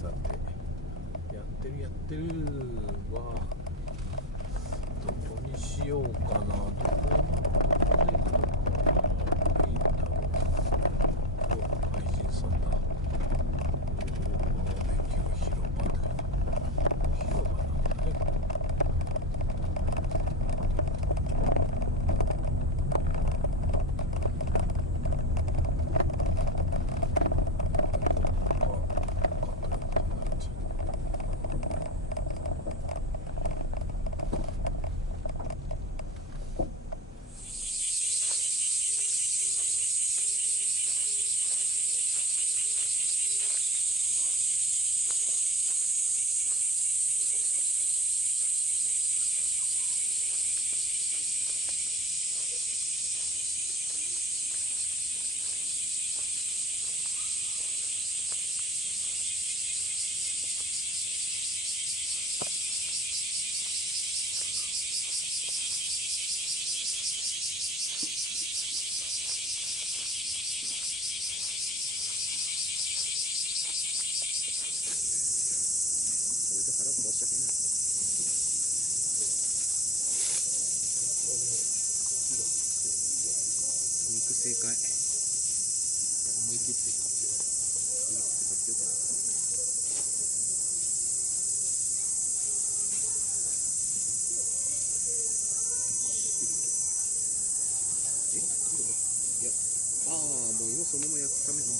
さてやってるわ。どこにしようかな。どこで行くのかいいんだろう。愛人さんだ。バーベキュー広場って広場なんだね。正解。思い切って買ってよ。いや、もう今そのまま焼くために。確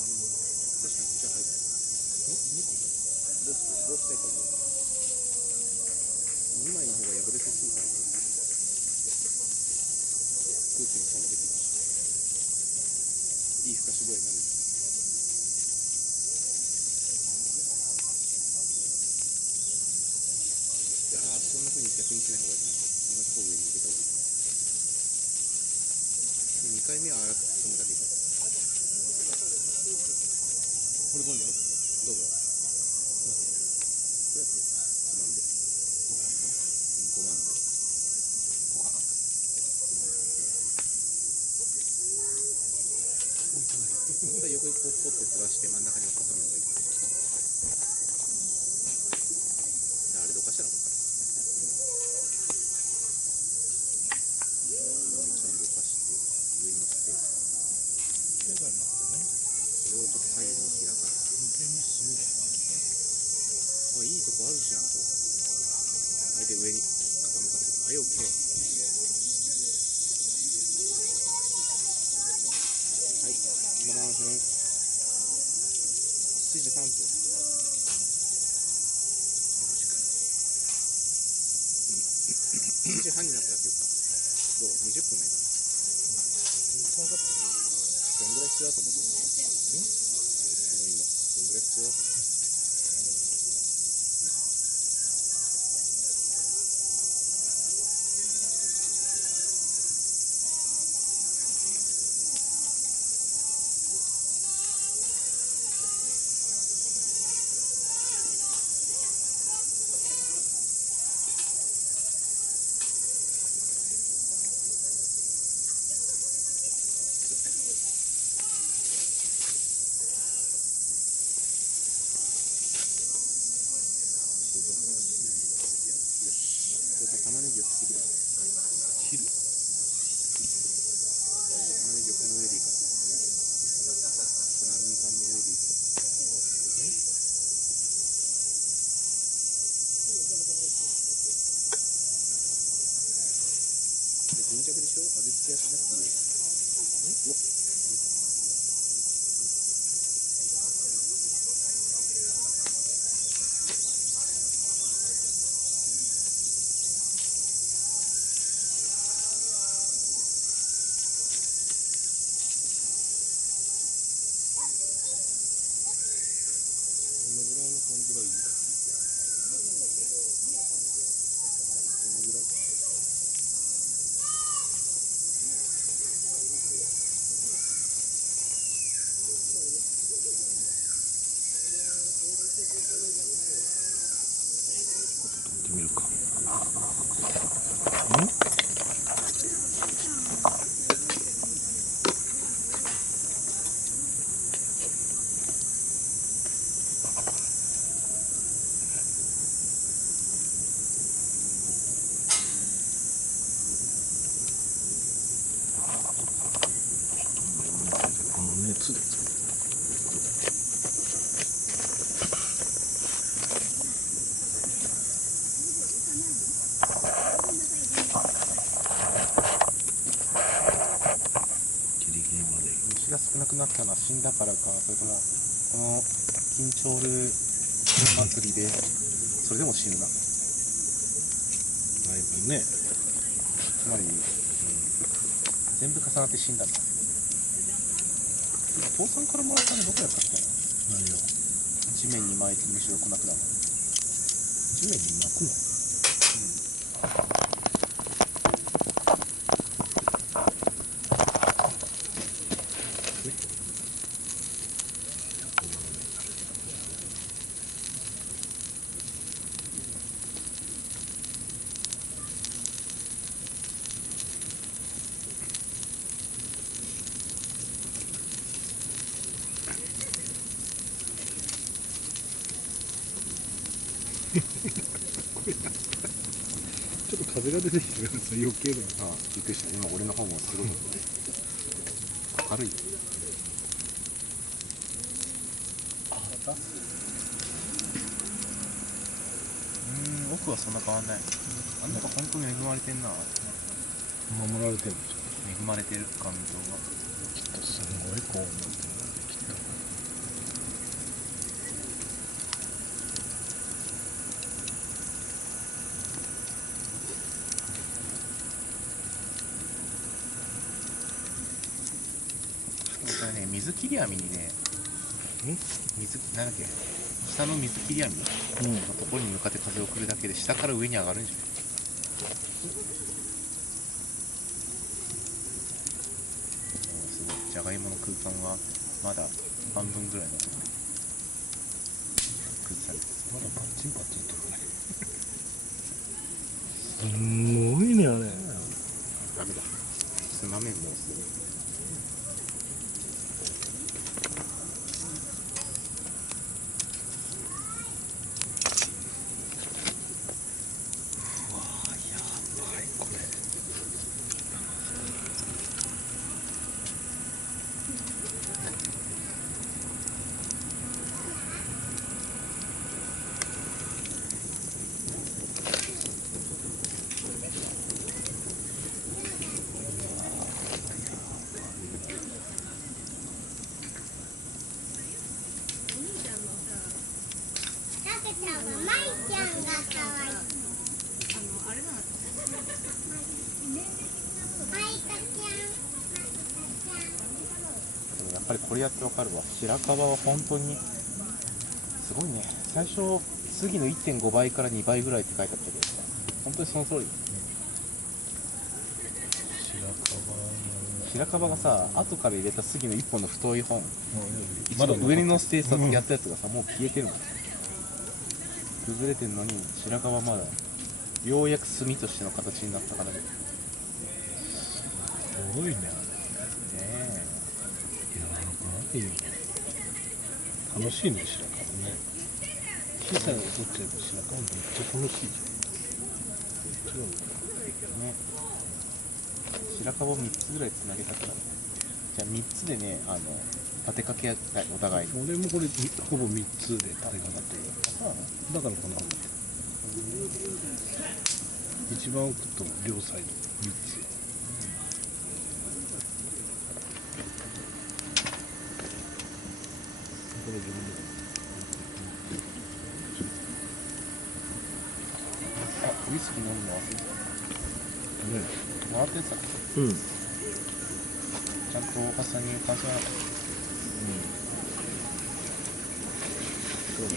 かに、じゃあはい。どうしたいかも。2枚の方が破れてすぐから。空気の差もできるし。いいふかし具合になる。いやー、そんな風に逆にしない方がいい。同じ方上に向けた方がいい。2回目は荒く積むだけで。これどうだよ。どうぞ。こうやってつまんで。5万で。本当は横にポッとずらして真ん中に挟むのがいい。あれでおかしなのかな。一段でおかして上に乗せて。手がなってね。それをちょっと左右に開く。手にする。いいとこあるじゃんと。相手上に傾かせて。はい、OK。はい、今何分 ?7 時3分。7時半になったら切るか。どう ?20 分前かな。どんぐらい必要だと思う？今どんぐらい必要だと思う？玉ねぎを切ってください。切る。玉ねぎをこの上でいいから。このアルミ缶の上でいいから。で、巾着でしょ？味付けはしなくていいよ。うわ。見るか。くなったのは死んだからか、それともこの緊張る祭りでそれでも死ぬな。だいぶね。つまり、全部重なって死んだんだ。父さんからもらったね、どこやったっけな。何を地面に巻いて虫を来なくなる。地面に巻くの？ちょっと風が出てきてるからさ、余計だよ。ああ、びっくりした。今俺の方もすごい明るい。奥はそんな変わんない。あんた本当に恵まれてんな。守られてるんでしょ。恵まれてる感情が。きっとすごい高温なんてのができてる。これね、水切り網にね、なんだっけ、下の水切り網のところに向かって風を送るだけで下から上に上がるんじゃない？すごい、じゃがいもの空間はまだ半分ぐらいの空気されてる。まだパッチンパッチンとかね。すんごいね、あれ。ダメだ。つまめんもうすぐ。やっぱりこれやってわかるわ。白樺は本当にすごいね。最初杉の 1.5 倍から2倍ぐらいって書いてあったけどさ、本当にその通り。白樺がさ、後から入れた杉の1本の太い本、まだ上に乗せてさやったやつがさ、もう消えてるもん。崩れてんのに白樺まだようやく炭としての形になったからね。すごいね、あれ。ねえ。いや、なんていうの、楽しいね、白樺ね。小さいの取っちゃえば白樺めっちゃ楽しいじゃん。違うね、白樺を3つぐらいつなげたからね。じゃあ3つでね、立てかけ合いたい、お互いに。俺もこれほぼ3つで立てかかってる。だからこの一番奥と両サイド3つ。これ自分でウイスキー飲むの忘れてね。た。もらってさ、うん。ちゃんと大橋さんに感想なかった。そうだ。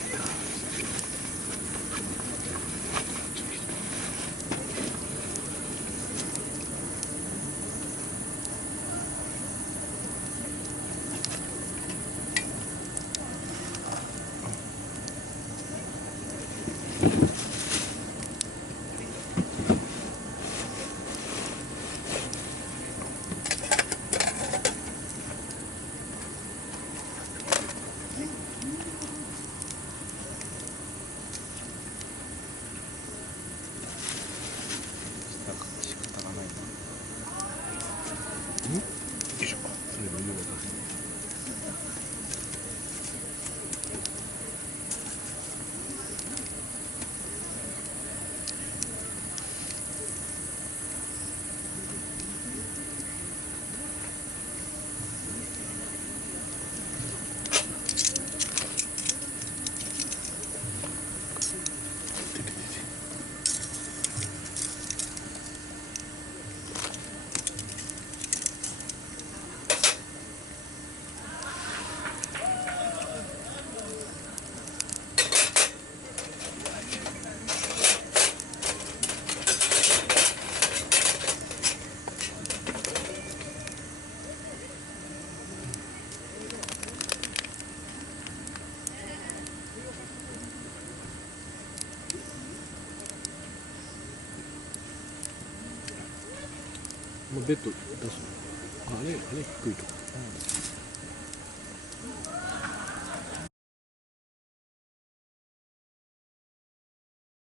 ベッド出すのあれ低いとこ